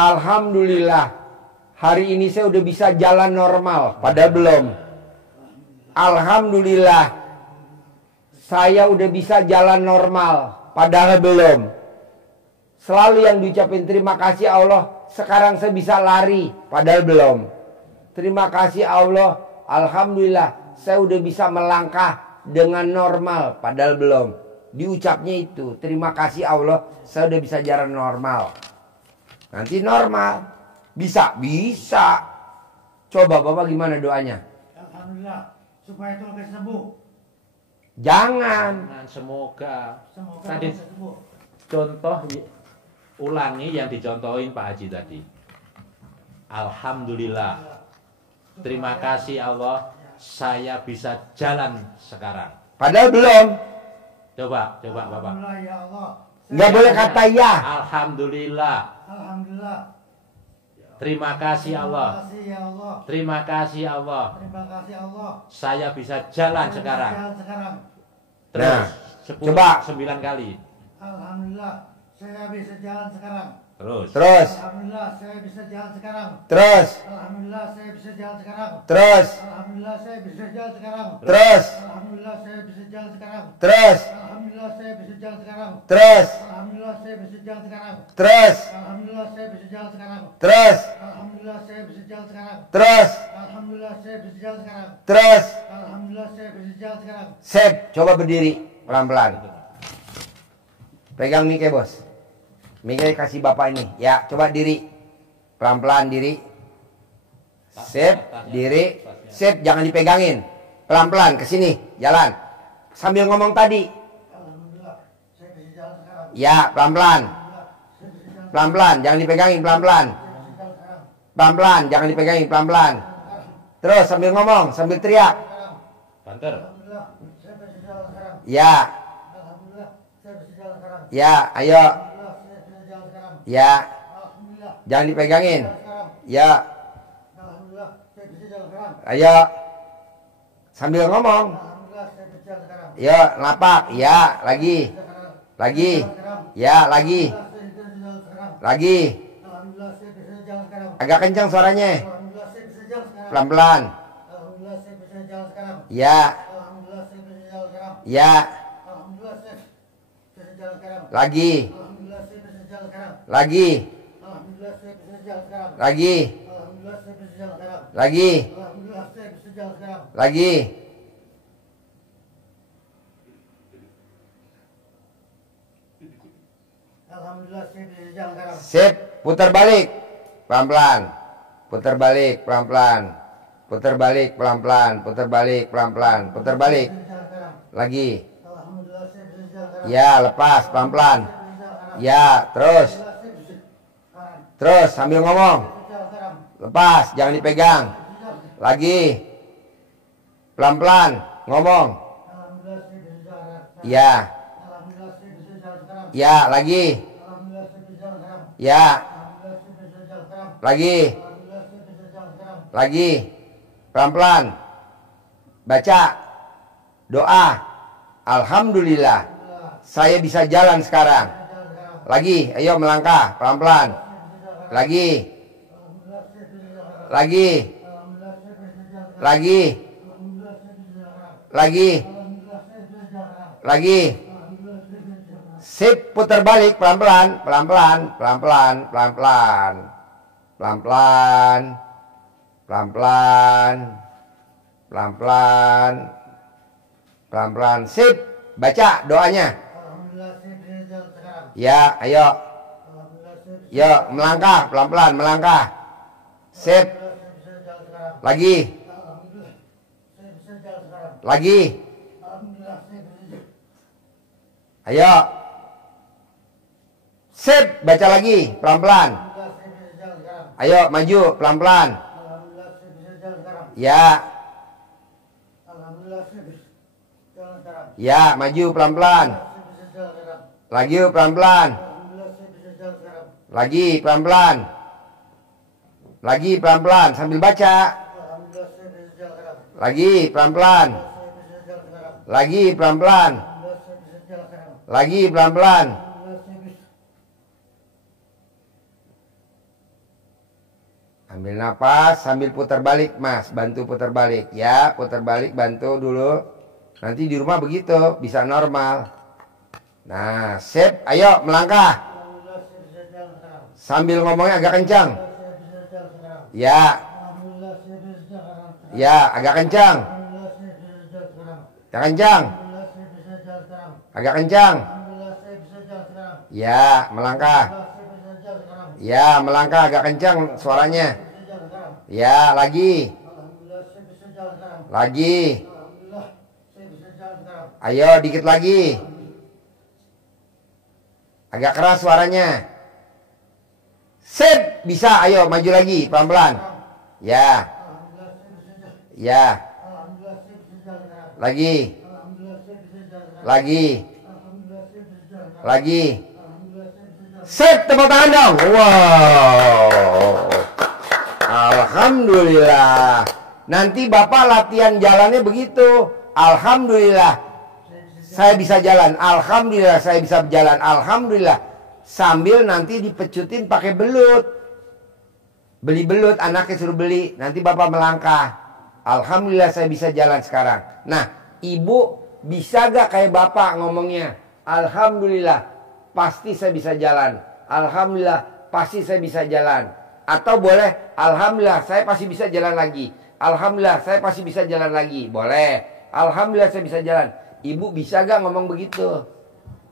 Alhamdulillah, hari ini saya udah bisa jalan normal, padahal belum. Alhamdulillah, saya udah bisa jalan normal, padahal belum. Selalu yang diucapin terima kasih Allah, sekarang saya bisa lari, padahal belum. Terima kasih Allah, alhamdulillah, saya udah bisa melangkah dengan normal, padahal belum. Diucapnya itu, terima kasih Allah, saya udah bisa jalan normal. Nanti normal, bisa. Coba Bapak gimana doanya? Alhamdulillah, supaya itu lekas sembuh. Jangan. Semoga. Semoga Tadi lekas sembuh. contoh ulangi yang dicontohin Pak Haji tadi. Alhamdulillah. Terima kasih Allah, saya bisa jalan sekarang. Padahal belum. Coba Bapak. Alhamdulillah ya Allah. Nggak boleh kata ya. Alhamdulillah. Alhamdulillah. Terima kasih Allah. Terima kasih ya Allah. Terima kasih Allah. Terima kasih Allah. Saya bisa jalan Saya sekarang. bisa jalan sekarang. Terus Nah, 10, coba. 9 kali. Alhamdulillah, saya bisa jalan sekarang. Terus. Alhamdulillah, saya bisa jalan sekarang. Terus. Alhamdulillah, saya bisa jalan sekarang. Terus. Alhamdulillah, saya bisa jalan sekarang. Terus. Alhamdulillah, saya bisa jalan sekarang. Terus. Alhamdulillah, saya bisa jalan sekarang. Terus. Alhamdulillah, saya bisa jalan sekarang. Terus. Alhamdulillah, saya bisa jalan sekarang. Terus. Alhamdulillah, saya bisa jalan sekarang. Terus. Alhamdulillah, saya bisa jalan sekarang. Terus. Alhamdulillah, saya bisa jalan sekarang. Sip, coba berdiri pelan-pelan. Pegang mic bos. Mic kasih bapak ini. Ya, coba diri. Pelan-pelan diri. Sip, diri. Sip, jangan dipegangin. Pelan-pelan ke sini, jalan. Sambil ngomong tadi. Alhamdulillah, saya bisa jalan sekarang. Ya, pelan-pelan. Pelan-pelan, jangan dipegangin, pelan-pelan. Pelan-pelan, jangan dipegangin, pelan-pelan. Terus sambil ngomong, sambil teriak. Banter. Alhamdulillah, saya bisa jalan sekarang. Ya, Alhamdulillah, saya bisa jalan sekarang. ya, ayo. Alhamdulillah, saya bisa jalan sekarang. Ya, Alhamdulillah, jangan dipegangin. jalan sekarang. Ya, Alhamdulillah, saya bisa jalan sekarang. ayo. Sambil ngomong. Alhamdulillah, saya bisa jalan sekarang. Ya, lapak. Ya, lagi. Sekarang. Lagi. Sekarang. Ya, lagi. Alhamdulillah, saya bisa jalan sekarang. Lagi. Alhamdulillah, saya bisa jalan sekarang. Agak kencang suaranya. Alhamdulillah, saya bisa jalan sekarang. Pelan-pelan. Alhamdulillah, saya bisa jalan sekarang. Ya, Alhamdulillah, saya bisa jalan sekarang. ya. Alhamdulillah, saya bisa jalan sekarang. Lagi. Alhamdulillah, saya bisa jalan sekarang. Lagi. Alhamdulillah, saya bisa jalan sekarang. Lagi. Alhamdulillah, saya bisa jalan sekarang. Lagi. Alhamdulillah, saya bisa jalan sekarang. Lagi. Alhamdulillah, saya bisa jalan sekarang. Sip, putar balik. Pelan-pelan. Putar balik pelan-pelan. Putar balik pelan-pelan. Putar balik pelan-pelan. Putar balik. Saya bisa jalan sekarang. Lagi. Alhamdulillah, saya bisa jalan sekarang. Ya, lepas pelan-pelan. Saya bisa jalan sekarang. Ya, terus. Alhamdulillah, saya bisa sekarang. Terus sambil ngomong. Saya bisa jalan sekarang. Lepas, jangan dipegang. Saya bisa jalan sekarang. Lagi. Pelan-pelan ngomong. Alhamdulillah, saya bisa jalan sekarang. Ya. Alhamdulillah, saya bisa jalan sekarang. Ya, lagi. Alhamdulillah, saya bisa jalan sekarang. Ya, Alhamdulillah, saya bisa jalan sekarang. lagi. Alhamdulillah, saya bisa jalan sekarang. Lagi. Pelan-pelan. Baca. Doa. Alhamdulillah. Saya bisa jalan sekarang. Lagi. Ayo melangkah. Pelan-pelan. Lagi. Alhamdulillah, saya bisa jalan sekarang. Lagi. Alhamdulillah, saya bisa jalan sekarang. Lagi. Alhamdulillah, saya bisa jalan sekarang. Lagi. Alhamdulillah, saya bisa jalan sekarang. Lagi. Alhamdulillah, saya bisa jalan sekarang. Sip, putar balik pelan-pelan, pelan-pelan, pelan-pelan, pelan-pelan. Pelan-pelan. Pelan-pelan. Pelan-pelan. Pelan-pelan. Sip, baca doanya. Alhamdulillah, saya bisa jalan sekarang. Ya, ayo. Alhamdulillah, saya bisa Yo, melangkah, pelan-pelan, melangkah. Sip, Alhamdulillah, saya bisa jalan sekarang. lagi. Alhamdulillah, saya bisa jalan sekarang. Lagi. Alhamdulillah, saya bisa jalan. Ayo. Sip, baca lagi, pelan-pelan. Alhamdulillah, saya bisa jalan sekarang. Ayo, maju, pelan-pelan. Alhamdulillah, saya bisa jalan sekarang. Ya, Alhamdulillah, saya bisa jalan sekarang. ya, maju, pelan-pelan. Saya bisa jalan sekarang. Lagi, pelan-pelan. Alhamdulillah, saya bisa jalan sekarang. Lagi, pelan-pelan. Lagi, pelan-pelan, sambil baca. Alhamdulillah, saya bisa jalan sekarang. Lagi, pelan-pelan. Saya bisa jalan sekarang. Lagi, pelan-pelan. Alhamdulillah, saya bisa jalan sekarang. Lagi, pelan-pelan. Alhamdulillah, saya bisa. Ambil napas sambil putar balik mas. Bantu putar balik. Ya putar balik bantu dulu. Nanti di rumah begitu. Bisa normal. Nah sip. Ayo melangkah. Alhamdulillah saya bisa jalan sekarang. Sambil ngomongnya agak kencang. Saya bisa jalan sekarang. Ya. Alhamdulillah saya bisa jalan sekarang. Ya agak kencang. Alhamdulillah saya bisa jalan sekarang. Agak kencang. Alhamdulillah saya bisa jalan sekarang. Agak kencang. Alhamdulillah saya bisa jalan sekarang. Ya melangkah. Alhamdulillah saya bisa jalan sekarang. Ya melangkah agak kencang suaranya. Saya bisa jalan sekarang. Ya lagi. Alhamdulillah saya bisa jalan sekarang. Lagi. Alhamdulillah saya bisa jalan sekarang. Ayo dikit lagi. Agak keras suaranya. Sip, bisa. Ayo maju lagi pelan-pelan. Ya. Alhamdulillah saya bisa jalan. Ya. Alhamdulillah saya bisa jalan sekarang. Lagi. Alhamdulillah saya bisa jalan sekarang. Lagi. Alhamdulillah saya bisa jalan sekarang. Lagi. Alhamdulillah saya bisa jalan. Sip, tepuk tangan dong. Wow. Alhamdulillah. Nanti Bapak latihan jalannya begitu. Alhamdulillah. Saya bisa jalan. Alhamdulillah saya bisa berjalan. Alhamdulillah. Sambil nanti dipecutin pakai belut. Beli belut, anaknya suruh beli. Nanti Bapak melangkah. Alhamdulillah saya bisa jalan sekarang. Nah, Ibu bisa gak kayak Bapak ngomongnya? Alhamdulillah pasti saya bisa jalan. Alhamdulillah pasti saya bisa jalan. Atau boleh, Alhamdulillah saya pasti bisa jalan lagi. Alhamdulillah saya pasti bisa jalan lagi. Boleh. Alhamdulillah saya bisa jalan. Ibu bisa gak ngomong begitu?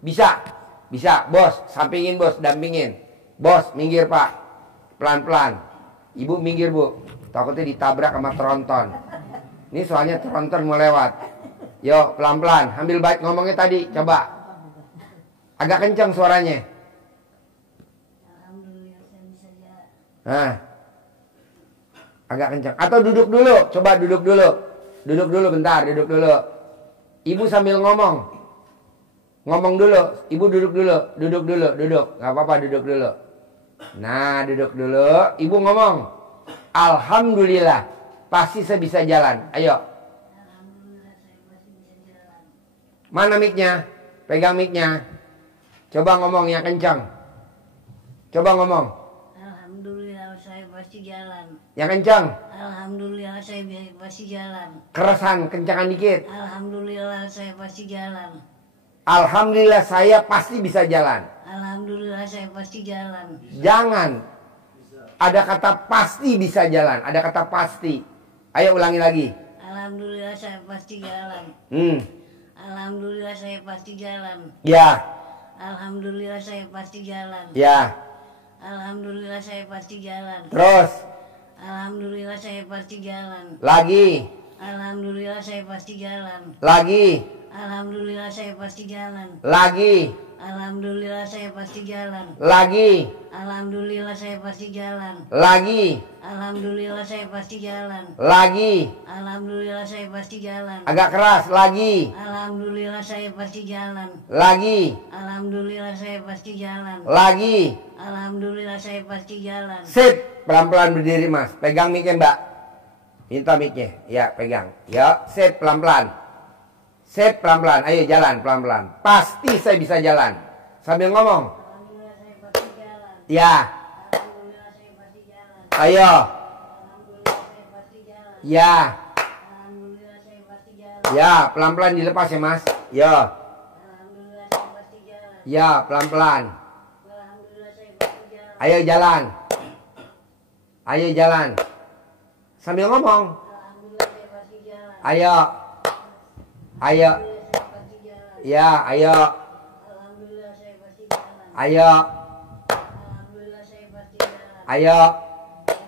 Bisa. Bisa. Bos, sampingin bos, dampingin. Bos, minggir pak. Pelan-pelan. Ibu minggir bu. Takutnya ditabrak sama tronton. Ini soalnya tronton mau lewat. Yuk, pelan-pelan. Ambil baik ngomongnya tadi. Coba. Agak kencang suaranya. Alhamdulillah saya bisa jalan. Nah. Agak kencang. Atau duduk dulu. Coba duduk dulu. Duduk dulu bentar. Duduk dulu. Ibu sambil ngomong. Ngomong dulu. Ibu duduk dulu. Duduk dulu. Duduk. Gak apa-apa duduk dulu. Nah duduk dulu. Ibu ngomong. Alhamdulillah. Pasti saya bisa jalan. Ayo. Alhamdulillah saya masih bisa jalan. Mana mic-nya? Pegang mic-nya. Coba ngomong yang kencang. Coba ngomong. Alhamdulillah saya pasti jalan. Yang kencang. Alhamdulillah saya pasti jalan. Keresan. Kencangan dikit. Alhamdulillah saya pasti jalan. Alhamdulillah saya pasti bisa jalan. Alhamdulillah saya pasti jalan. Jangan. Ada kata pasti bisa jalan. Ada kata pasti. Ayo ulangi lagi. Alhamdulillah saya pasti jalan. Alhamdulillah saya pasti jalan. Ya. Alhamdulillah saya pasti jalan. Ya. Alhamdulillah saya pasti jalan. Terus. Alhamdulillah saya pasti jalan. Lagi. Alhamdulillah saya pasti jalan. Lagi. Alhamdulillah saya pasti jalan. Lagi. Alhamdulillah saya pasti jalan. Lagi. Alhamdulillah saya pasti jalan. Lagi. Alhamdulillah saya pasti jalan. Lagi. Alhamdulillah saya pasti jalan. Agak keras. Lagi. Alhamdulillah saya pasti jalan. Lagi. Alhamdulillah saya pasti jalan. Lagi. Alhamdulillah saya pasti jalan. Sip. Pelan-pelan berdiri mas. Pegang mic-nya mbak. Minta mic-nya. Ya pegang. Ya. Sip pelan-pelan. Sip pelan-pelan. Ayo jalan pelan-pelan. Pasti saya bisa jalan. Sambil ngomong. Alhamdulillah saya pasti jalan. Ya. Alhamdulillah saya pasti jalan. Ayo. Alhamdulillah saya pasti jalan. Ya. Alhamdulillah saya pasti jalan. Ya. Pelan-pelan dilepas ya mas. Ya. Alhamdulillah saya pasti jalan. Ya. Pelan-pelan. Alhamdulillah saya pasti jalan. Ayo jalan. Ayo jalan. Sambil ngomong. Alhamdulillah saya pasti jalan. Ayo. Ayo. Alhamdulillah saya pasti jalan. Ya. Ayo. Alhamdulillah saya pasti jalan. Ayo. Alhamdulillah saya pasti jalan. Ayo.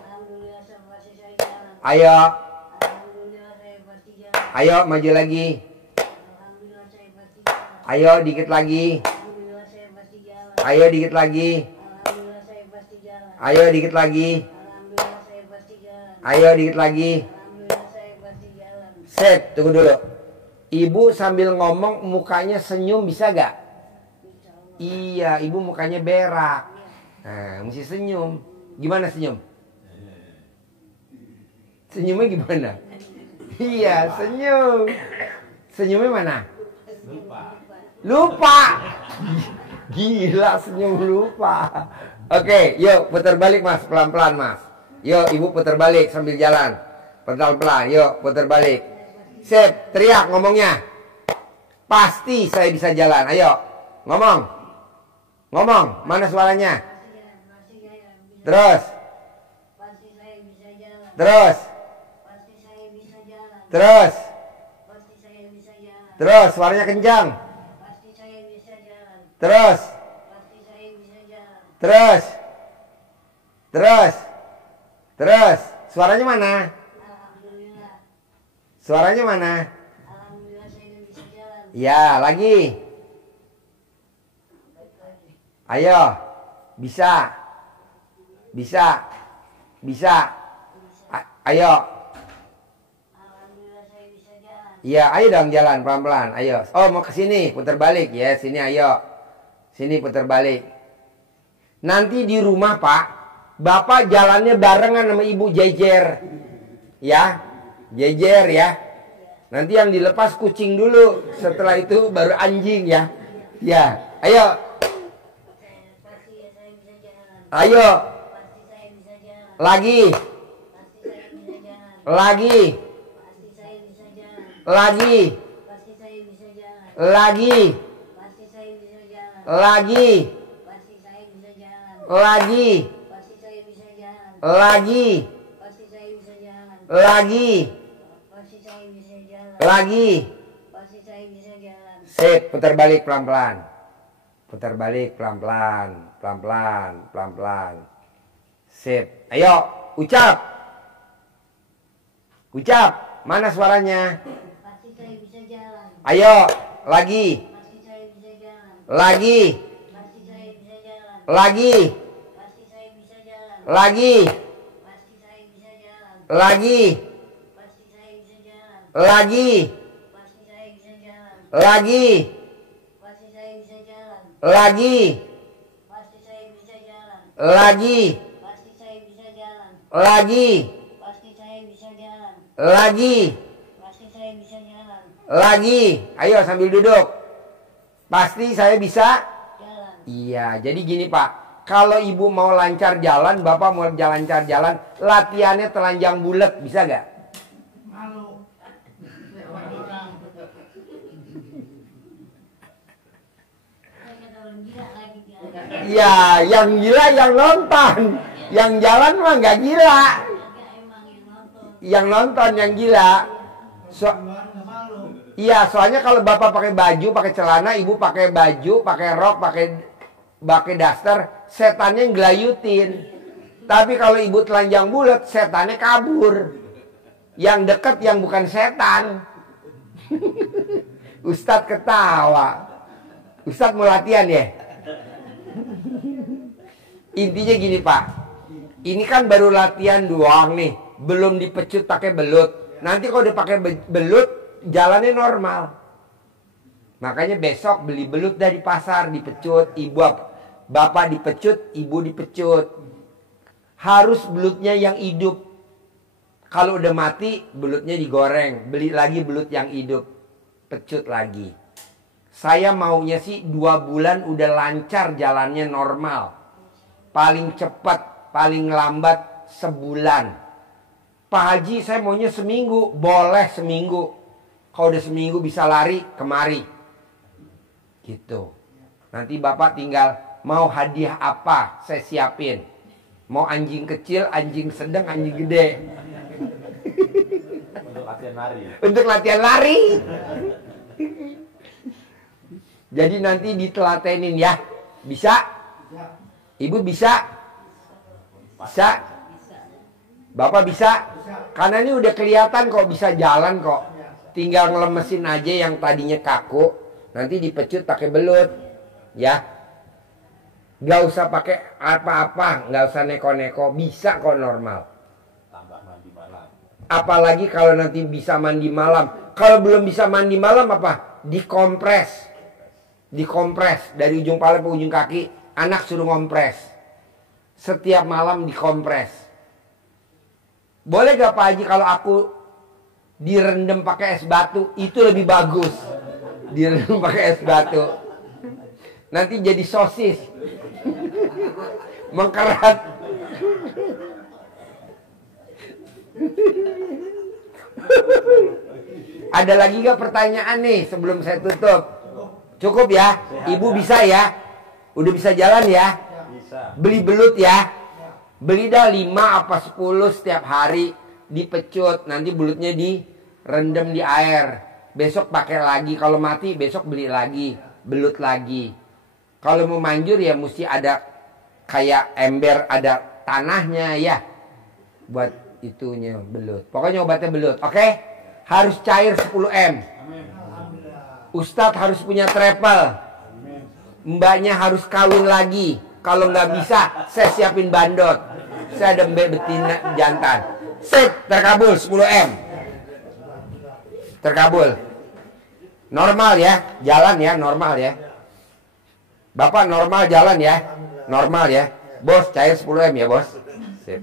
Alhamdulillah saya pasti jalan. Ayo. Alhamdulillah saya pasti jalan. Ayo maju lagi. Alhamdulillah saya pasti jalan. Ayo dikit lagi. Alhamdulillah saya pasti jalan. Ayo dikit lagi. Alhamdulillah saya pasti jalan. Ayo dikit lagi. Alhamdulillah saya pasti jalan. Ayo dikit lagi. Alhamdulillah saya pasti jalan. Set, tunggu dulu. Ibu sambil ngomong mukanya senyum bisa gak? Insyaallah. Iya, ibu mukanya berak. Nah, mesti senyum. Gimana senyum? Senyumnya gimana? Iya, senyum. Senyumnya mana? Lupa. Gila senyum lupa. Oke, yuk putar balik mas, pelan-pelan mas. Yuk, ibu putar balik sambil jalan. Pelan-pelan, yuk putar balik. Sip, teriak ngomongnya. Pasti saya bisa jalan. Ayo, ngomong. Ngomong, mana suaranya? Pasti saya bisa. Terus, Pasti saya bisa jalan. terus, Pasti saya bisa jalan. terus, Pasti saya bisa jalan. terus, suaranya kencang. Pasti saya bisa jalan. Terus, Pasti saya bisa jalan. terus, terus, terus. Suaranya mana? Alhamdulillah. Suaranya mana? Alhamdulillah saya bisa jalan. Ya, lagi. Ayo, bisa, bisa, bisa. Ayo, Alhamdulillah saya bisa jalan. iya, ayo dong jalan pelan-pelan. Ayo. Oh, mau ke sini, putar balik ya. Sini, ayo. Sini putar balik. Nanti di rumah, Pak, Bapak jalannya barengan sama Ibu jejer. Ya, jejer ya. Nanti yang dilepas kucing dulu. Setelah itu baru anjing ya. Ya, ayo. Pasti saya bisa jalan. Ayo. Pasti saya bisa jalan. Lagi. Pasti saya bisa jalan. Lagi. Pasti saya bisa jalan. Lagi. Pasti saya bisa jalan. Lagi. Pasti saya bisa jalan. Lagi. Pasti saya bisa jalan. Lagi. Pasti saya bisa jalan. Lagi. Pasti saya bisa jalan. Lagi. Pasti saya bisa jalan. Lagi. Pasti saya bisa jalan. Sip, putar balik pelan-pelan. Putar balik pelan-pelan, pelan-pelan, pelan-pelan. Sip. Ayo, ucap. Ucap. Mana suaranya? Pasti saya bisa jalan. Ayo, lagi. Pasti saya bisa jalan. Lagi. Pasti saya bisa jalan. Lagi. Pasti saya bisa jalan. Lagi. Pasti saya bisa jalan. Lagi. Pasti saya bisa jalan. Lagi. Pasti saya bisa jalan. Lagi. Pasti saya bisa jalan. Lagi. Pasti saya bisa jalan. Lagi. Pasti saya bisa jalan. Lagi. Pasti saya bisa jalan. Lagi. Pasti saya bisa jalan. Lagi. Ayo sambil duduk. Pasti saya bisa. Jalan. Iya, jadi gini Pak. Kalau ibu mau lancar jalan, bapak mau lancar jalan, latihannya telanjang bulat, bisa gak? Malu. Saya kata orang gila lagi dia. Iya, yang gila yang nonton. Yang jalan mah gak gila. Agak emang yang nonton. Yang nonton yang gila. So, Luar nggak malu. iya, soalnya kalau bapak pakai baju, pakai celana, ibu pakai baju, pakai rok, pakai daster, setannya ngelayutin. Tapi kalau ibu telanjang bulat, setannya kabur. Yang deket yang bukan setan. Ustadz ketawa. Ustadz mau latihan ya? Intinya gini Pak. Ini kan baru latihan doang nih. Belum dipecut pakai belut. Nanti kalau udah pakai belut, jalannya normal. Makanya besok beli belut dari pasar, dipecut. Bapak dipecut, ibu dipecut. Harus belutnya yang hidup. Kalau udah mati, belutnya digoreng. Beli lagi belut yang hidup. Pecut lagi. Saya maunya sih 2 bulan udah lancar jalannya normal. Paling cepat, paling lambat sebulan. Pak Haji saya maunya seminggu. Boleh seminggu. Kalau udah seminggu bisa lari, kemari. Gitu. Nanti bapak tinggal mau hadiah apa saya siapin. Mau anjing kecil, anjing sedang, anjing gede. Untuk latihan lari. Untuk latihan lari. Jadi nanti ditelatenin ya. Bisa? Ibu bisa? Bisa? Bapak bisa? Karena ini udah kelihatan kok bisa jalan kok. Tinggal ngelemesin aja yang tadinya kaku. Nanti dipecut pakai belut. Ya. Gak usah pakai apa-apa. Gak usah neko-neko. Bisa kok normal. Tambah mandi malam. Apalagi kalau nanti bisa mandi malam. Kalau belum bisa mandi malam apa? Dikompres. Dikompres. Dari ujung kepala ke ujung kaki. Anak suruh ngompres. Setiap malam dikompres. Boleh gak Pak Haji kalau aku direndam pakai es batu? Itu lebih bagus. Direndam pakai es batu. Nanti jadi sosis. Mengkerat. Ada lagi gak pertanyaan nih sebelum saya tutup? Cukup ya? Ibu bisa ya? Udah bisa jalan ya? Bisa. Beli belut ya? Beli dah 5 apa 10 setiap hari. Dipecut, nanti belutnya direndam di air. Besok pakai lagi, kalau mati besok beli lagi. Belut lagi. Kalau mau manjur ya mesti ada kayak ember, ada tanahnya ya. Buat itunya belut. Pokoknya obatnya belut, oke? Harus cair 10 M. Ustadz harus punya travel. Mbaknya harus kawin lagi. Kalau nggak bisa, saya siapin bandot. Saya ada mbak betina jantan. Sip, terkabul 10 M. Terkabul. Normal ya, jalan ya, normal ya. Bapak normal jalan ya, normal ya. Bos, cair 10 M ya bos. Sip.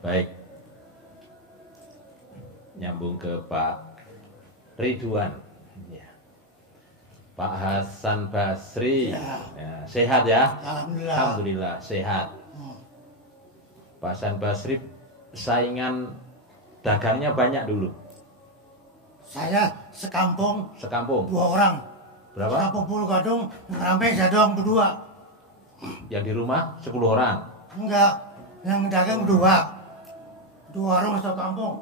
Baik. Nyambung ke Pak Ridwan. Ya. Pak Hasan Basri. Ya, sehat ya? Alhamdulillah. Alhamdulillah sehat. Pak Hasan Basri saingan dagangnya banyak dulu. Saya sekampung Sekampung. 2 orang. Berapa? Sekampung Pulau Gadung, ramai saya doang berdua. Yang di rumah 10 orang. Enggak, yang dagang berdua. 2 orang satu kampung.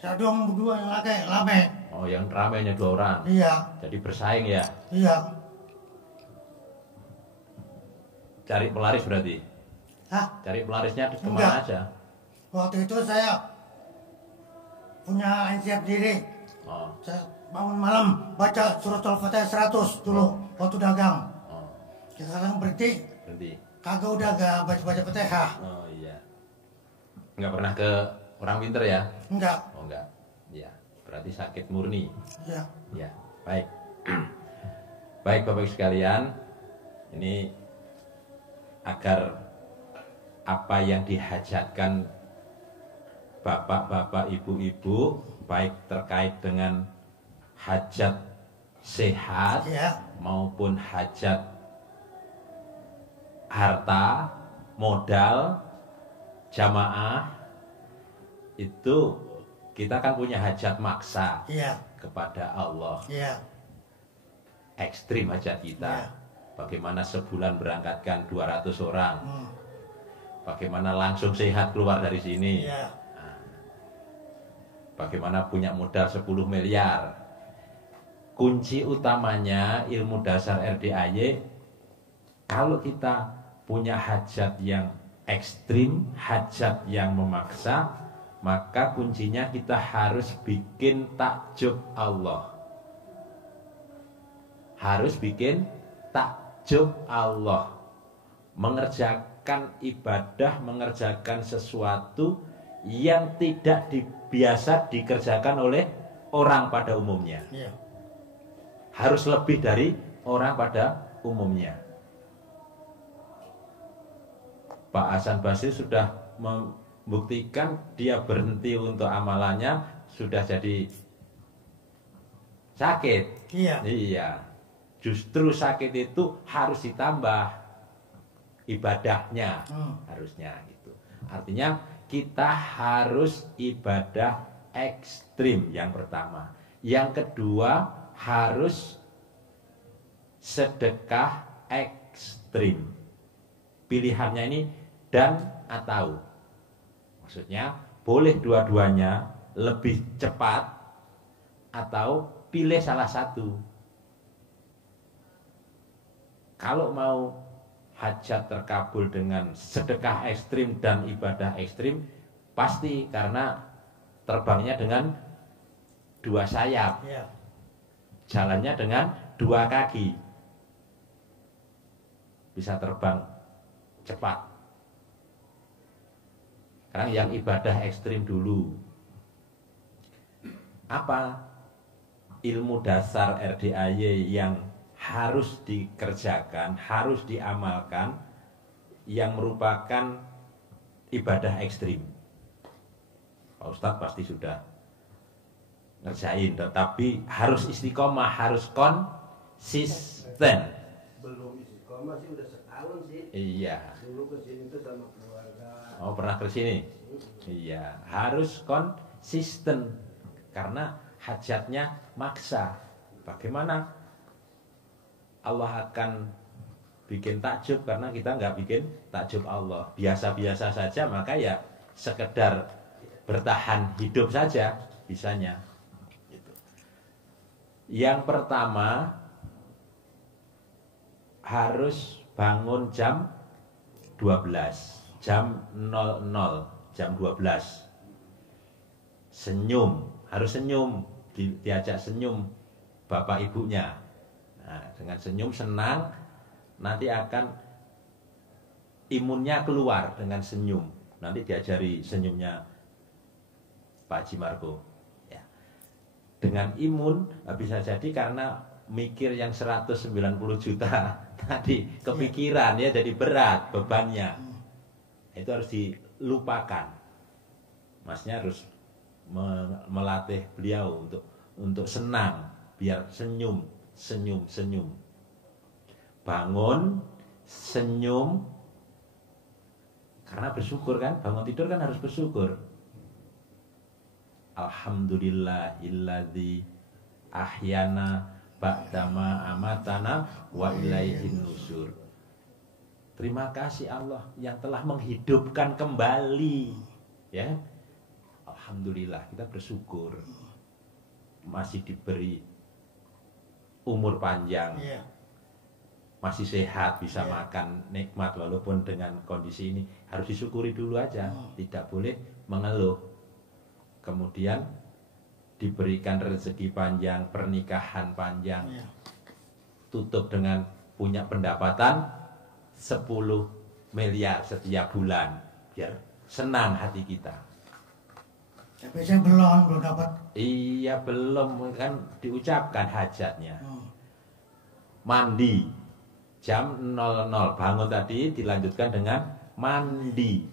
Saya doang berdua yang laki, rame. Oh, yang ramainya 2 orang. Iya, Jadi bersaing ya. iya. Cari pelaris berarti. Hah? Cari pelarisnya kemana Enggak. aja? Waktu itu saya punya inisiatif diri. Oh, Saya bangun malam baca surat Al-Fatihah 100 dulu waktu dagang. oh, Sekarang berhenti, berarti. kagak udah gak baca-baca Fatihah. Oh iya. Nggak pernah ke orang pinter ya? Enggak, Oh enggak. Ya, berarti sakit murni. ya. Ya, baik. Baik Bapak sekalian, ini agar apa yang dihajatkan bapak-bapak, ibu-ibu, baik terkait dengan hajat sehat Ya. maupun hajat harta, modal, jamaah, itu kita kan punya hajat maksa Iya, kepada Allah. iya, Ekstrim hajat kita. Iya. Bagaimana sebulan berangkatkan 200 orang. hmm, Bagaimana langsung sehat keluar dari sini. iya, Bagaimana punya modal 10 miliar. Kunci utamanya ilmu dasar RDAY, kalau kita punya hajat yang ekstrim, hajat yang memaksa, maka kuncinya kita harus bikin takjub Allah. Harus bikin takjub Allah. Mengerjakan ibadah, mengerjakan sesuatu yang tidak biasa dikerjakan oleh orang pada umumnya. iya. Harus lebih dari orang pada umumnya. Pak Hasan Basri sudah membuktikan dia berhenti untuk amalannya, sudah jadi sakit. Iya. Iya. Justru sakit itu harus ditambah ibadahnya, harusnya gitu. Artinya kita harus ibadah ekstrim yang pertama. Yang kedua harus sedekah ekstrim. Pilihannya ini dan atau. Maksudnya boleh dua-duanya, lebih cepat atau pilih salah satu. Kalau mau hajat terkabul dengan sedekah ekstrim dan ibadah ekstrim, pasti karena terbangnya dengan 2 sayap. Iya. jalannya dengan 2 kaki. Bisa terbang cepat. Sekarang yang ibadah ekstrim dulu. Apa ilmu dasar RDAY yang harus dikerjakan, harus diamalkan, yang merupakan ibadah ekstrim? Pak Ustadz pasti sudah ngerjain, tetapi harus istiqomah, harus konsisten. Belum istiqomah sih, udah setahun sih. Iya. Dulu kesini tuh sama keluarga. Oh, pernah ke sini? Iya, harus konsisten karena hajatnya maksa. Bagaimana Allah akan bikin takjub karena kita nggak bikin takjub Allah. Biasa-biasa saja, maka ya sekedar bertahan hidup saja bisanya. Gitu. Yang pertama harus bangun jam 12, jam 00, jam 12. Senyum, harus senyum, diajak senyum bapak ibunya. Nah, dengan senyum senang, nanti akan imunnya keluar dengan senyum. Nanti diajari senyumnya Pak Haji Margo. Ya. Dengan imun bisa jadi karena mikir yang 190 juta tadi kepikiran ya, jadi berat bebannya. Itu harus dilupakan. Masnya harus melatih beliau untuk senang, biar senyum. Bangun, senyum, karena bersyukur kan, bangun tidur kan harus bersyukur. Alhamdulillahilladzi ahyana ba'dama amatana wa ilaihin nusur. Terima kasih Allah yang telah menghidupkan kembali. Ya, alhamdulillah, kita bersyukur masih diberi umur panjang, masih sehat, bisa makan nikmat walaupun dengan kondisi ini. Harus disyukuri dulu aja, tidak boleh mengeluh. Kemudian diberikan rezeki panjang, pernikahan panjang, tutup dengan punya pendapatan 10 miliar setiap bulan, biar senang hati kita. Tapi saya belum dapat. Iya, belum, kan diucapkan hajatnya. Mandi jam 00, bangun tadi dilanjutkan dengan mandi.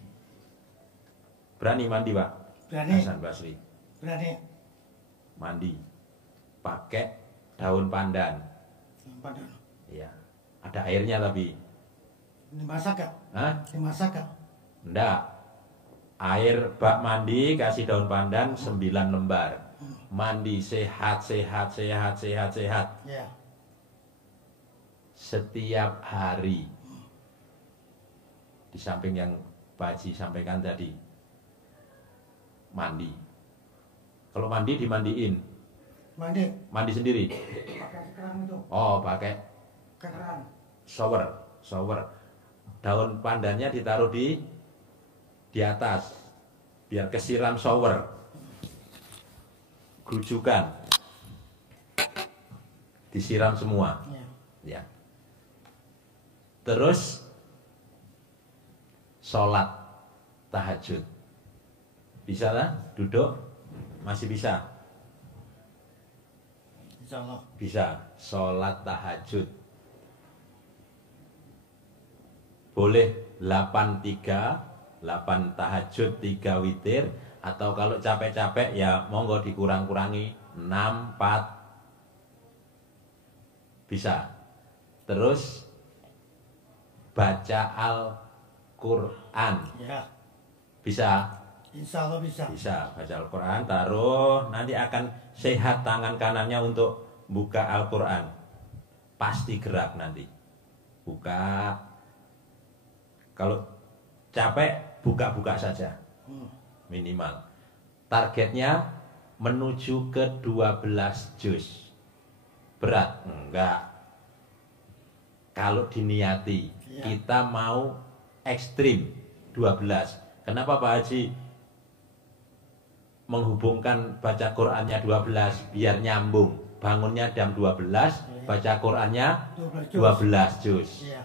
Berani mandi, Pak? Berani. Hasan Basri. Berani. Mandi pakai daun pandan. Pandan. Iya. Ada airnya tapi. Dimasak ya? Hah? Dimasak ya? Enggak. Air bak mandi kasih daun pandan 9 lembar. Mandi sehat. Ya. Setiap hari. Di samping yang Pak Haji sampaikan tadi. Mandi. Kalau mandi dimandiin. Mandi sendiri. Pakai keran itu. Oh, pakai Keran. shower. Daun pandannya ditaruh di atas biar kesiram shower. Grujukan. Disiram semua. Ya. Terus sholat tahajud. Bisa lah, duduk masih bisa. Insya Allah. Bisa sholat tahajud. Boleh 8-3, 8 tahajud, 3 witir. Atau kalau capek-capek ya monggo dikurang-kurangi 6-4. Bisa. Terus baca Al-Quran. Ya. Bisa. Insya Allah bisa. Bisa baca Al-Quran, taruh, nanti akan sehat tangan kanannya untuk buka Al-Quran. Pasti gerak nanti. Buka. Kalau capek, buka-buka saja. Minimal. Targetnya menuju ke 12 juz. Berat? Enggak. Kalau diniati, kita mau ekstrim 12. Kenapa Pak Haji menghubungkan baca Qur'annya 12 biar nyambung? bangunnya jam 12, baca Qur'annya 12 juz. Iya.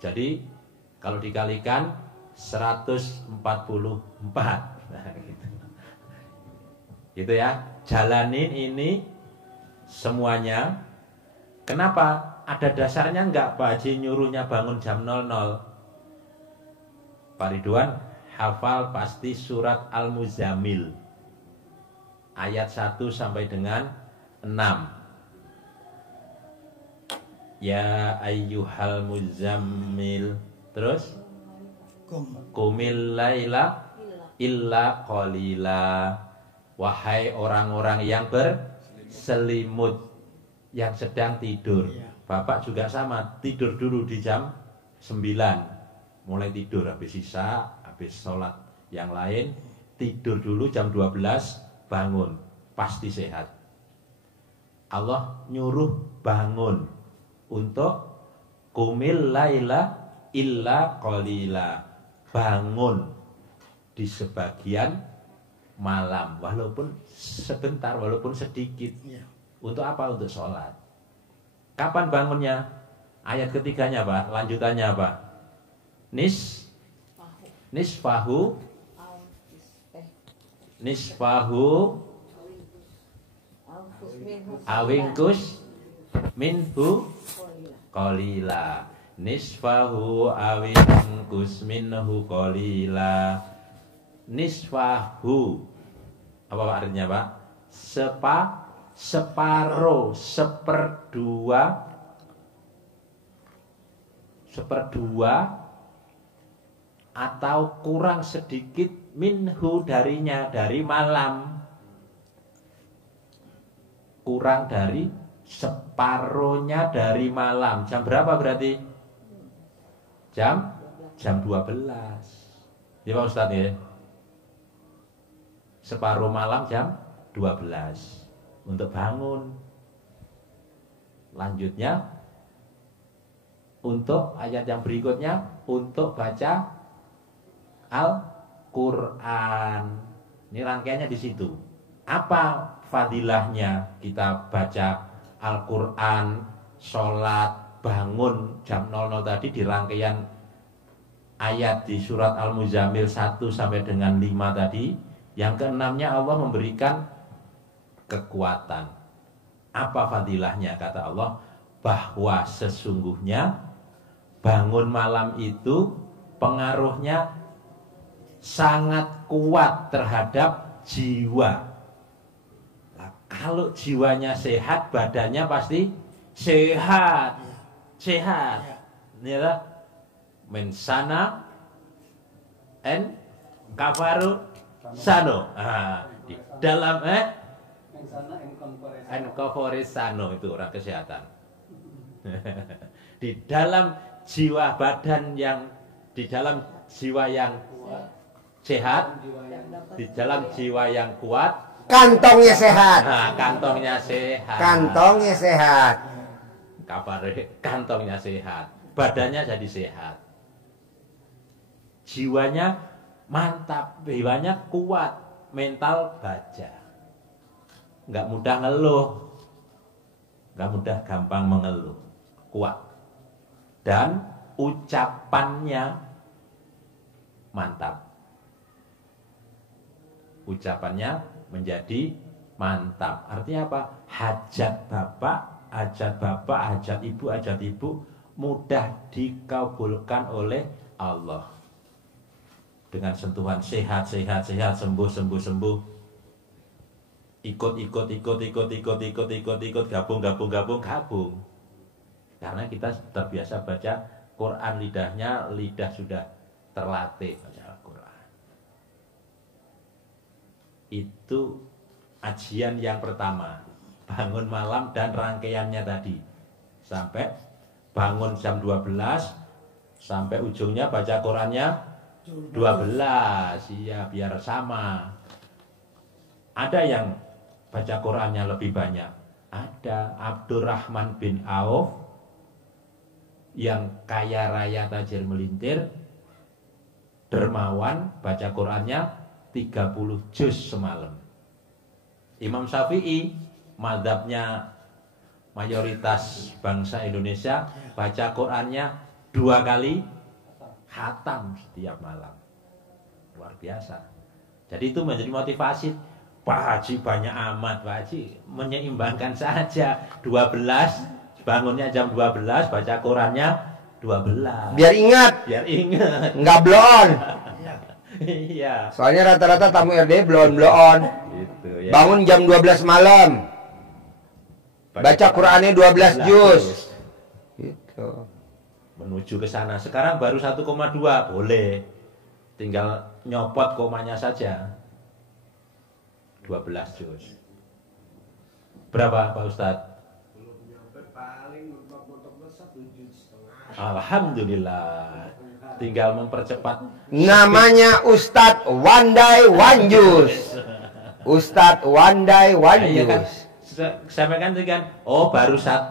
Jadi kalau dikalikan 144. Nah, gitu. Gitu ya. Jalanin ini semuanya. Kenapa? Ada dasarnya enggak Pak Haji nyuruhnya bangun jam 00? Pak Ridwan hafal pasti surat Al-Muzammil ayat 1 sampai dengan 6. Ya ayyuhal muzammil. Terus Qumil laila illa qalila. Wahai orang-orang yang berselimut, yang sedang tidur. Bapak juga sama, tidur dulu di jam 9. Mulai tidur habis isya, habis sholat yang lain, tidur dulu jam 12, bangun, pasti sehat. Allah nyuruh bangun untuk qumil laila illa qalila. Bangun di sebagian malam, walaupun sebentar, walaupun sedikit. Untuk apa? Untuk sholat. Kapan bangunnya? Ayat ketiganya Pak, lanjutannya apa? Nisfahu awingkus minhu qalila. Nisfahu awingkus minhu qalila. Nisfahu apa Pak artinya Pak? Separuh, seperdua atau kurang sedikit minhu darinya, dari malam. Kurang dari separuhnya dari malam. Jam berapa berarti? Jam 12. Ya Pak Ustadz ya. Separuh malam jam 12 untuk bangun. Lanjutnya untuk ayat yang berikutnya untuk baca Al-Qur'an. Ini rangkaiannya di situ. Apa fadilahnya kita baca Al-Qur'an, sholat, bangun jam 00 tadi di rangkaian ayat di surat Al-Muzammil 1 sampai dengan 5 tadi. Yang keenamnya Allah memberikan kekuatan. Apa fadilahnya? Kata Allah bahwa sesungguhnya bangun malam itu pengaruhnya sangat kuat terhadap jiwa. Nah, kalau jiwanya sehat, badannya pasti sehat. Sehat. Ini adalah mensana en kafaru sano. Di dalam enkoforis sano itu orang kesehatan. Di dalam jiwa badan yang, di dalam jiwa yang sehat, di dalam jiwa yang kuat, kantongnya sehat. Nah, kantongnya sehat. Kantongnya sehat. Kabar kantongnya sehat, badannya jadi sehat. Jiwanya mantap, jiwanya kuat, mental baja. Nggak mudah ngeluh, nggak mudah gampang mengeluh, kuat. Dan ucapannya mantap. Ucapannya menjadi mantap. Artinya apa? Hajat bapak, hajat ibu mudah dikabulkan oleh Allah. Dengan sentuhan sehat, sembuh. Ikut, gabung. Karena kita terbiasa baca Quran, lidah sudah terlatih baca Al-Quran. Itu ajian yang pertama, bangun malam dan rangkaiannya tadi. Sampai bangun jam 12, sampai ujungnya baca Qurannya 12. Iya, biar sama. Ada yang baca Qurannya lebih banyak. Ada Abdurrahman bin Auf yang kaya raya tajir melintir, dermawan, baca Qurannya 30 juz semalam. Imam Syafi'i, mazhabnya mayoritas bangsa Indonesia baca Qurannya 2 kali khatam setiap malam. Luar biasa. Jadi itu menjadi motivasi. Pak Haji banyak amat, Pak Haji menyeimbangkan saja 12, bangunnya jam 12, baca Qurannya 12. Biar ingat, nggak blow on. Iya. Soalnya rata-rata tamu RD blow on. Gitu, ya. Bangun jam 12 malam. Baca Qurannya 12 juz. Gitu. Menuju ke sana. Sekarang baru 1,2, boleh. Tinggal nyopot komanya saja. 12 juz. Berapa Pak Ustadz? Belum nyampe, paling mentok-mentok 1,5 juz. Alhamdulillah. Tinggal mempercepat. Namanya Ustadz Wandai Wanjus. Ustadz Wandai Iya kan? Wanjus. Sampai kan oh baru 1,2.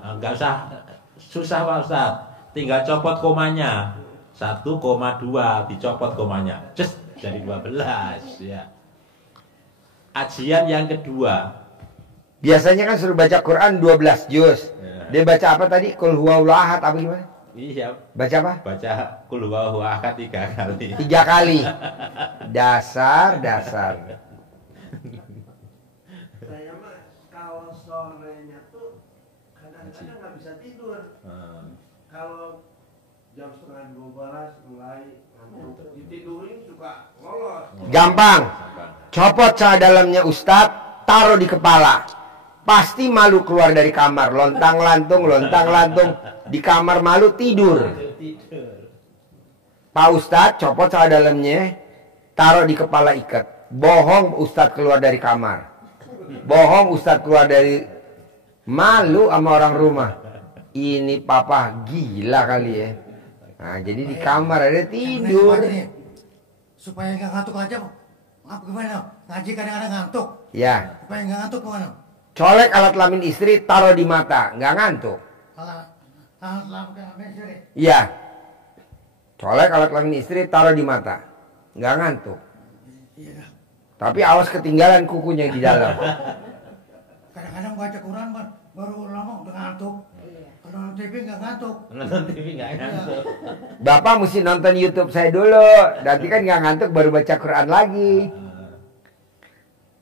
Enggak usah susah Pak Ustadz. Tinggal copot komanya. 1,2 dicopot komanya. Just jadi 12 ya. Ajian yang kedua. Biasanya kan suruh baca Quran 12 juz. Ya. Dia baca apa tadi? Qul huwallahu ahad apa gimana? Iya. Baca apa? Baca Qul huwallahu ahad 3 kali. 3 kali. Dasar. Saya mah kalau sorenya tuh kadang-kadang nggak bisa tidur. Kalau jam 11:30 mulai ngantuk, ditidurin suka lolos. Gampang. Copot celana dalamnya Ustadz, taruh di kepala. Pasti malu keluar dari kamar, lontang-lantung di kamar malu tidur. Pak Ustadz copot celana dalamnya, taruh di kepala ikat. Bohong Ustadz keluar dari kamar. Bohong Ustadz keluar dari malu sama orang rumah. Ini papa gila kali ya. Nah, jadi di kamar ada tidur. Supaya nggak ngantuk aja, apa gimana? Ngaji kadang-kadang ngantuk. Ya. Supaya nggak ngantuk gimana? Colek alat kelamin istri, taruh di mata, nggak ngantuk. Alat kelamin istri. Iya. Colek alat kelamin istri, taruh di mata, nggak ngantuk. Iya. Tapi awas ketinggalan kukunya di dalam. Kadang-kadang baca Quran baru lama udah ngantuk. Kalau nonton TV nggak ngantuk. Nonton TV nggak ngantuk. Bapak mesti nonton YouTube saya dulu. Nanti kan nggak ngantuk baru baca Quran lagi.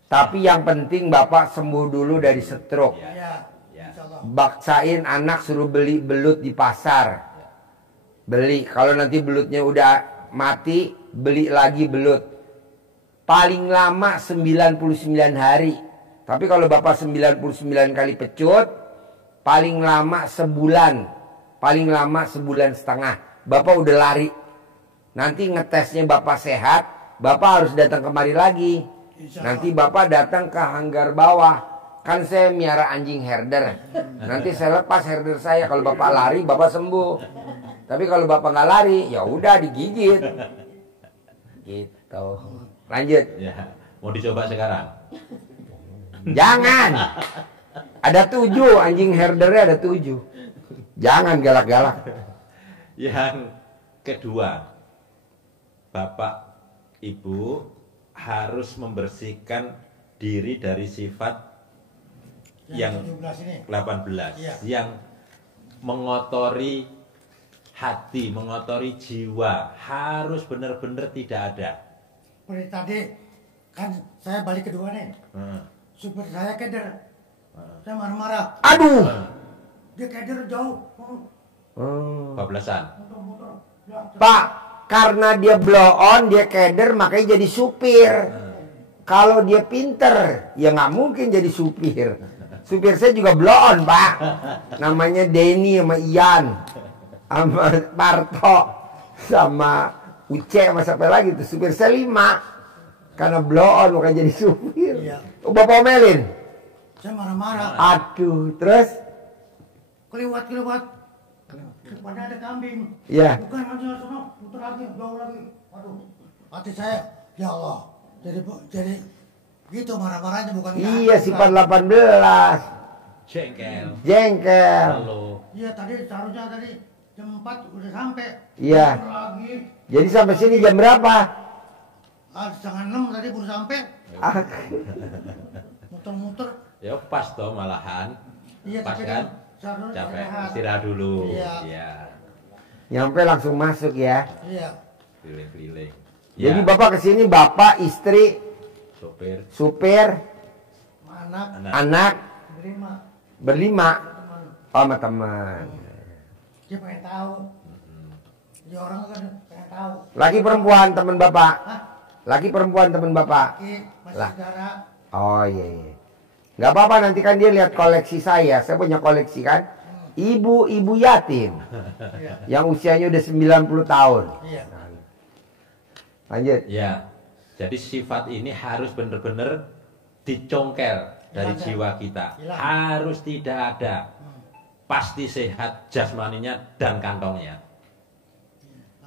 Tapi yang penting Bapak sembuh dulu dari stroke. Ya. Insyaallah. Baksain anak suruh beli belut di pasar. Beli. Kalau nanti belutnya udah mati, beli lagi belut. Paling lama 99 hari. Tapi kalau Bapak 99 kali pecut, paling lama sebulan. Paling lama sebulan setengah. Bapak udah lari. Nanti ngetesnya Bapak sehat, Bapak harus datang kemari lagi. Nanti Bapak datang ke hanggar bawah. Kan saya miara anjing herder. Nanti saya lepas herder saya. Kalau Bapak lari, Bapak sembuh. Tapi kalau Bapak nggak lari, ya udah digigit. Gitu. Lanjut. Ya, mau dicoba sekarang. Jangan. Ada 7 anjing herdernya ada 7. Jangan galak-galak. Yang kedua, Bapak Ibu harus membersihkan diri dari sifat yang 17 ini. 18 Iya. yang mengotori hati, mengotori jiwa, harus benar-benar tidak ada. Seperti tadi kan saya balik kedua nih. Supir saya keder. Saya marah-marah. Aduh. Dia keder jauh. Bablasan. Muter-muter. Ya, Pak, karena dia blow on, dia keder, makanya jadi supir. Kalau dia pinter, ya nggak mungkin jadi supir. Supir saya juga blow on, Pak. Namanya Denny sama Ian, sama Parto, sama Uce, sama siapa lagi tuh. Supir saya 5. Karena blow on, makanya jadi supir. Iya. Oh, Bapak omelin? saya marah-marah. Aduh, terus? Kelewat. Depannya ada kambing. Iya. Bukan masuk sana, putar lagi, jauh lagi. Aduh, hati saya, ya Allah. Jadi gitu marah-marahnya bukan. Iya, sifat 18. Jengkel. Halo. Iya, seharusnya tadi jam 4 udah sampai. Iya. Putar lagi. Jadi sampai sini jam berapa? 5:30 tadi baru sampai. Ah, Muter-muter Ya pas toh malahan. Iya, Pas tapi kan? seharusnya Capek, istirahat. istirahat dulu. Iya. Iya. Nyampe langsung masuk ya. Iya. Keliling-keliling. Jadi Ya, bapak kesini, bapak, istri, sopir, supir, Anak anak, terima berlima. teman. Oh, sama teman. Dia pengen tahu. Dia orang kan pengen tahu. Laki perempuan teman bapak. Hah? Laki perempuan teman bapak. Masih Lah. saudara. Oh iya, iya. Nggak apa-apa, nanti kan dia lihat koleksi saya. Saya punya koleksi kan. Ibu-ibu yatim. Iya. Yang usianya udah 90 tahun. Iya. Lanjut. ya. Jadi sifat ini harus benar-benar dicongkel dari Hilang. jiwa kita. Hilang. Harus tidak ada. Pasti sehat jasmaninya dan kantongnya.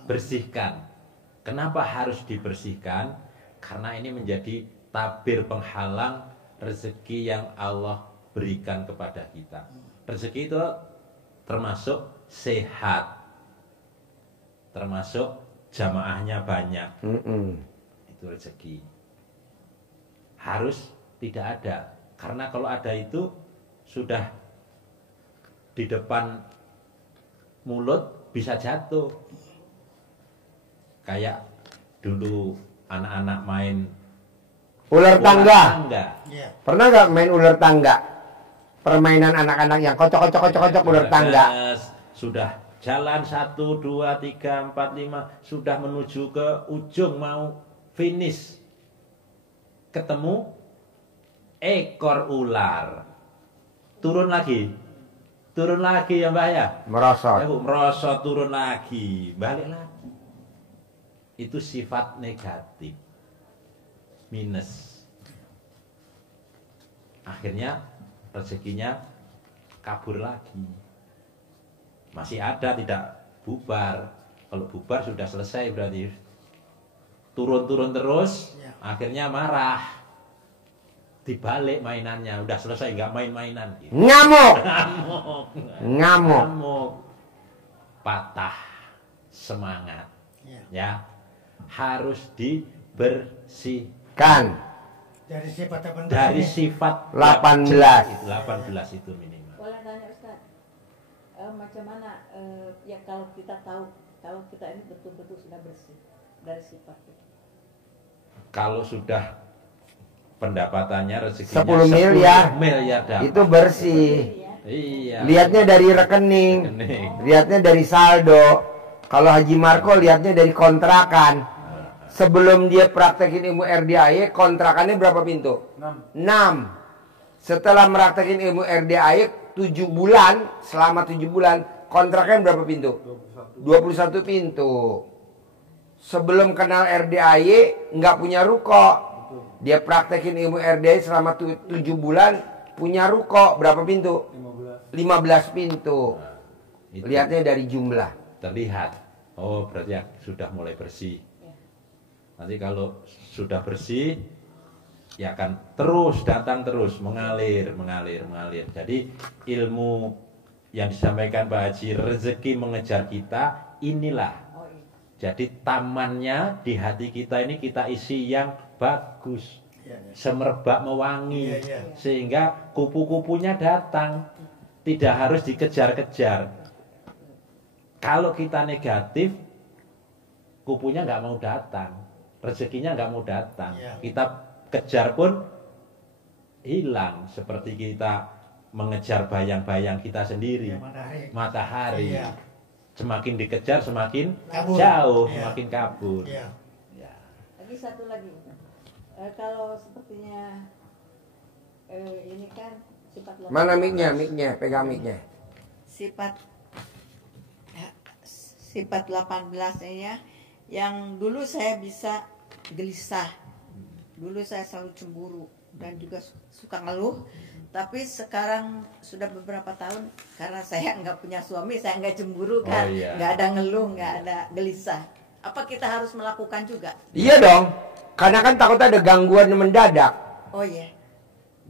Bersihkan. Kenapa harus dibersihkan? Karena ini menjadi tabir penghalang rezeki yang Allah berikan kepada kita. Rezeki itu termasuk sehat, termasuk jamaahnya banyak. Itu rezeki. Harus tidak ada. Karena kalau ada itu sudah di depan mulut bisa jatuh. Kayak dulu anak-anak main Ular bola tangga. Iya. Pernah nggak main ular tangga? Permainan anak-anak yang kocok ular tangga. Sudah jalan 1, 2, 3, 4, 5 sudah menuju ke ujung mau finish. Ketemu ekor ular. Turun lagi ya Mbak ya. Merosot. Bu, merosot turun lagi, balik lagi. Itu sifat negatif. Minus. Akhirnya rezekinya kabur lagi. Masih ada, tidak bubar. Kalau bubar sudah selesai berarti. Turun-turun terus, Ya. akhirnya marah. Dibalik mainannya, udah selesai nggak main-mainan. Gitu. Ngamuk. Ngamuk. Ngamuk. Ngamuk. Patah semangat. Iya. Ya. Harus dibersihkan Kan. Dari sifat apa? dari sifat 18. Itu 18 itu minimal. Boleh tanya Ustaz, macam mana ya kalau kita tahu kalau kita ini betul-betul sudah bersih dari sifat itu? Kalau sudah pendapatannya rezekinya 10 miliar. dapat. Itu bersih. Iya. Lihatnya dari rekening. Rekening. Lihatnya dari saldo. Kalau Haji Marco lihatnya dari kontrakan. Sebelum dia praktekin ilmu RDAY, kontrakannya berapa pintu? 6. Setelah meraktekin ilmu RDAY 7 bulan, selama 7 bulan, kontraknya berapa pintu? 21 pintu. Sebelum kenal RDAY, nggak punya ruko. Dia praktekin ilmu RDAY selama 7 bulan, punya ruko. Berapa pintu? 15 pintu. Itu Lihatnya dari jumlah. terlihat. Oh, berarti ya sudah mulai bersih. Nanti kalau sudah bersih, ya akan terus datang terus mengalir. Jadi ilmu yang disampaikan Pak Haji, rezeki mengejar kita, inilah. Jadi tamannya di hati kita ini kita isi yang bagus, semerbak mewangi, sehingga kupu-kupunya datang, tidak harus dikejar-kejar. Kalau kita negatif, kupunya nggak mau datang. Rezekinya nggak mau datang. Kita kejar pun hilang. Seperti kita mengejar bayang-bayang kita sendiri. Matahari. Semakin dikejar semakin Kabur. jauh, Iya. semakin kabur. Iya. Ya. Lagi satu lagi, kalau sepertinya ini kan sifat Mana mic-nya? Pegang mic-nya. sifat 18-nya yang dulu saya bisa gelisah, dulu saya selalu cemburu dan juga suka ngeluh, tapi sekarang sudah beberapa tahun karena saya nggak punya suami, saya nggak cemburu kan, iya. nggak ada ngeluh, nggak ada gelisah. Apa kita harus melakukan juga? Iya dong. Karena kan takut ada gangguan yang mendadak. Oh iya.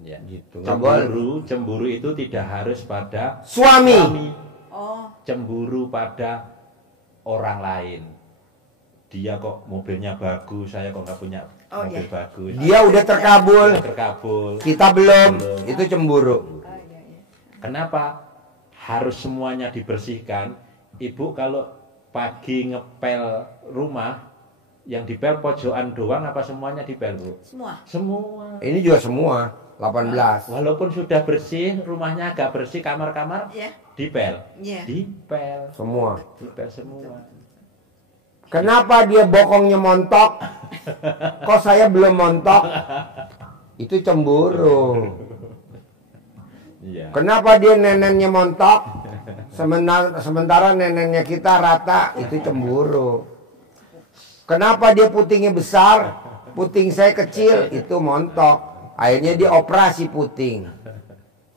Ya. Gitu. Nggak boleh. Cemburu itu tidak harus pada Suami. Oh Cemburu pada orang lain. dia kok mobilnya bagus, saya kok nggak punya Oh, mobil iya. bagus. Dia udah terkabul, Udah terkabul. kita belum. Belum. Itu cemburu. Oh, iya, iya. Kenapa harus semuanya dibersihkan? Ibu kalau pagi ngepel rumah, yang dipel pojokan doang apa semuanya dipel, Bu? Semua. Semua. Ini juga semua 18. Walaupun sudah bersih, rumahnya agak bersih, kamar-kamar Ya. dipel. Iya. Dipel. Semua. Dipel semua. Kenapa dia bokongnya montok? Kok saya belum montok? Itu cemburu. Iya. Kenapa dia neneknya montok? Sementara neneknya kita rata, itu cemburu. Kenapa dia putingnya besar? Puting saya kecil, itu montok. Akhirnya dia operasi puting.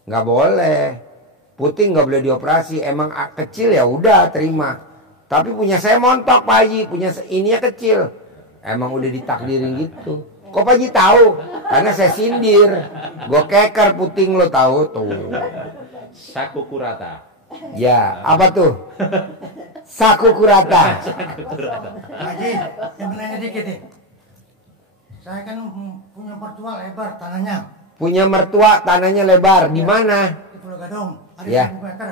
Nggak boleh. Puting nggak boleh dioperasi. Emang kecil ya udah terima. Tapi punya saya montok Pak Haji, punya ininya kecil. Emang udah ditakdirin gitu. Kok Pak Haji tahu? Karena saya sindir. Gue keker puting lo tahu tuh. Saku kurata. Ya, apa tuh? Saku kurata. Pak Haji, yang menanya dikit nih. Saya kan punya mertua lebar tanahnya Punya mertua tanahnya lebar. Di mana? di Pulau Gadung. Ada Ya. 1000 meter.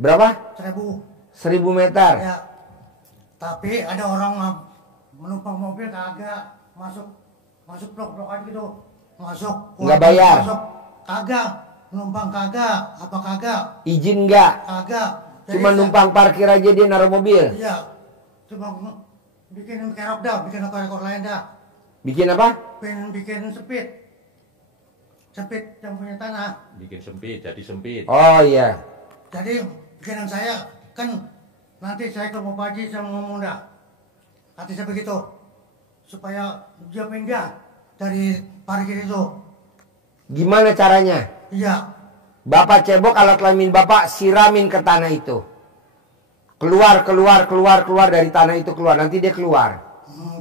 Berapa? 1000. 1000 meter. Ya. Tapi ada orang menumpang mobil kagak masuk blok-blok aja gitu. Masuk. Nggak bayar? Masuk kagak. Menumpang kagak. Apa kagak? Izin nggak? Kagak. Cuma numpang parkir aja dia naruh mobil. Iya. Cuma bikin kerok dah, bikin ekor lain dah. Bikin apa? Pengen bikin sepit. Sepit yang punya tanah. Bikin sempit, jadi sempit. Oh iya. Jadi bikinan saya kan nanti saya ke Bapak Haji saya ngomong dah. Hati saya begitu. Supaya dia pindah dari parkir itu. Gimana caranya? Iya. Bapak cebok alat kelamin bapak siramin ke tanah itu. Keluar dari tanah itu keluar. Nanti dia keluar.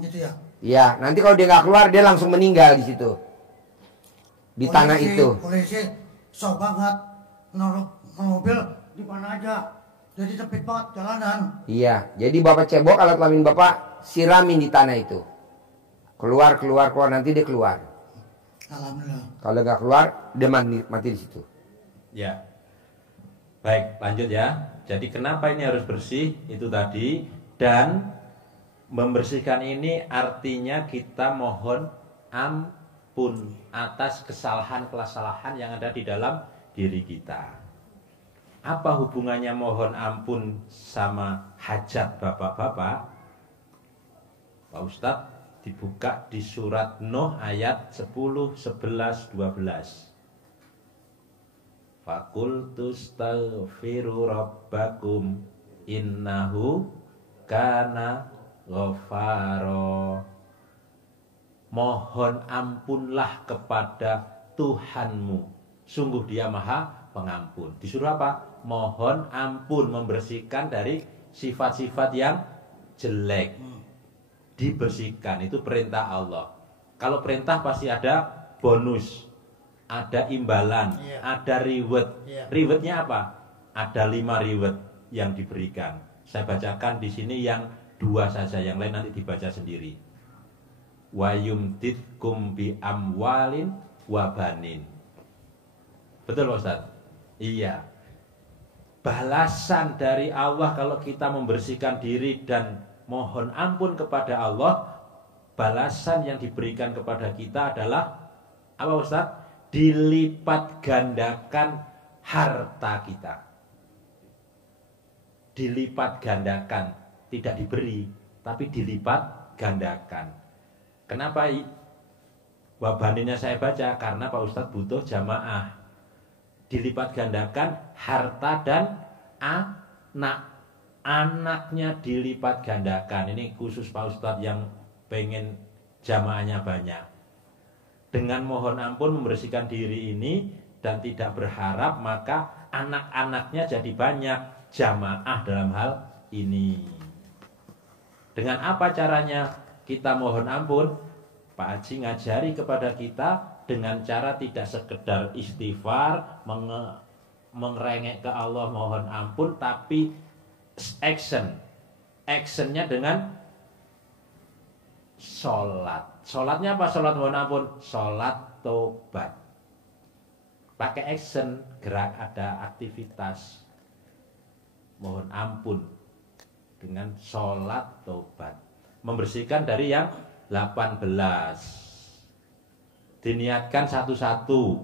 Gitu ya. Iya, nanti kalau dia nggak keluar dia langsung meninggal di situ. Di tanah itu. Polisi sok banget naruh mobil di mana aja. Jadi sempit banget jalanan. Iya, jadi bapak cebok alat kelamin bapak siramin di tanah itu. Keluar nanti dia keluar. Alhamdulillah. Kalau nggak keluar dia mati di situ. Ya. Baik, lanjut ya. Jadi kenapa ini harus bersih? Itu tadi. Dan membersihkan ini artinya kita mohon ampun atas kesalahan yang ada di dalam diri kita. Apa hubungannya mohon ampun sama hajat bapak-bapak? Pak Ustadz, dibuka di surat Nuh ayat 10, 11, 12. Fakultus taghfiru rabbakum innahu kana ghafaro. Mohon ampunlah kepada Tuhanmu, sungguh dia maha pengampun. Disuruh apa? Mohon ampun, membersihkan dari sifat-sifat yang jelek. Dibersihkan, itu perintah Allah. Kalau perintah pasti ada bonus, ada imbalan, Iya. ada reward. Iya. Rewardnya apa? Ada 5 reward yang diberikan. Saya bacakan di sini yang 2 saja, yang lain nanti dibaca sendiri. Wa yumditkum bi amwalin wa banin. Betul Pak Ustaz? Iya. Balasan dari Allah kalau kita membersihkan diri dan mohon ampun kepada Allah, balasan yang diberikan kepada kita adalah apa Ustaz? Dilipat gandakan harta kita. Dilipat gandakan, tidak diberi, tapi dilipat gandakan. Kenapa wabaninnya saya baca? Karena Pak Ustadz butuh jamaah. Dilipat gandakan harta dan anak. Anaknya dilipat gandakan. Ini khusus Pak Ustadz yang pengen jamaahnya banyak. Dengan mohon ampun membersihkan diri ini dan tidak berharap, maka anak-anaknya jadi banyak, jamaah dalam hal ini. Dengan apa caranya kita mohon ampun? Pak Haji ngajari kepada kita dengan cara tidak sekedar istighfar, mengerengek ke Allah mohon ampun, tapi action. Actionnya dengan sholat. Sholatnya apa? Sholat mohon ampun, sholat tobat. Pakai action, gerak, ada aktivitas mohon ampun dengan sholat tobat. Membersihkan dari yang 18. Diniatkan satu-satu,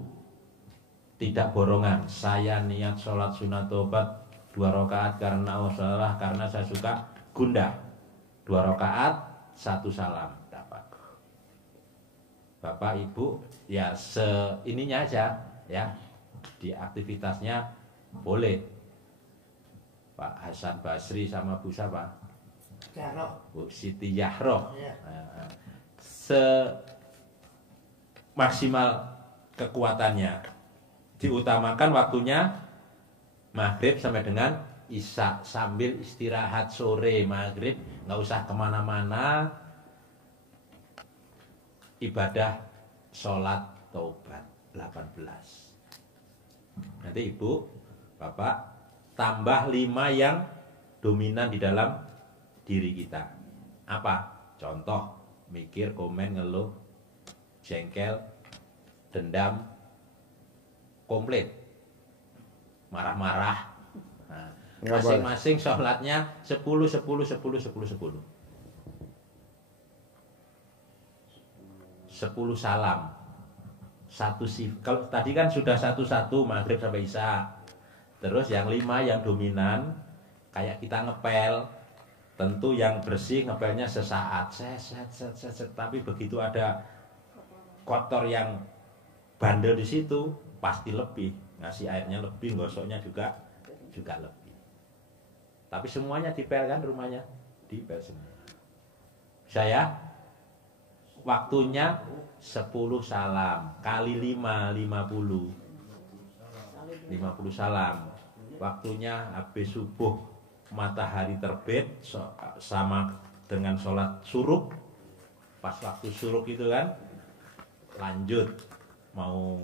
tidak borongan. Saya niat sholat sunat tobat 2 rakaat karena salah, karena saya suka gundah. 2 rakaat 1 salam dapat. Bapak Ibu ya seininya aja ya, di aktivitasnya boleh. Pak Hasan Basri sama Bu siapa? Yahroh. Bu Siti Yahroh. Iya. Maksimal kekuatannya, diutamakan waktunya maghrib sampai dengan isya, sambil istirahat sore maghrib, nggak usah kemana-mana, ibadah sholat taubat 18. Nanti ibu bapak tambah 5 yang dominan di dalam diri kita. Apa? Contoh, mikir, komen, ngeluh, jengkel, dendam, komplit, marah-marah. Nah, masing-masing sholatnya 10, 10, 10, 10, 10. 10 salam. Kalau tadi kan sudah 1-1 maghrib sampai isya. Terus yang 5 yang dominan, kayak kita ngepel. Tentu yang bersih ngepelnya sesaat, tapi begitu ada kotor yang bandel di situ, pasti lebih, ngasih airnya lebih, gosoknya juga lebih. Tapi semuanya dipel kan rumahnya, dipel semua. Saya waktunya 10 salam kali 5, 50 salam. Waktunya habis subuh, matahari terbit sama dengan sholat syuruk. Pas waktu syuruk itu kan lanjut, mau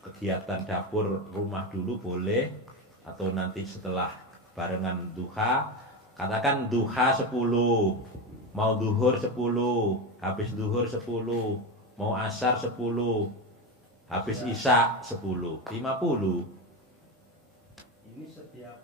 kegiatan dapur rumah dulu boleh, atau nanti setelah barengan duha. Katakan duha 10, mau duhur 10, habis duhur 10, mau asar 10, habis isya 10, 50. Ini setiap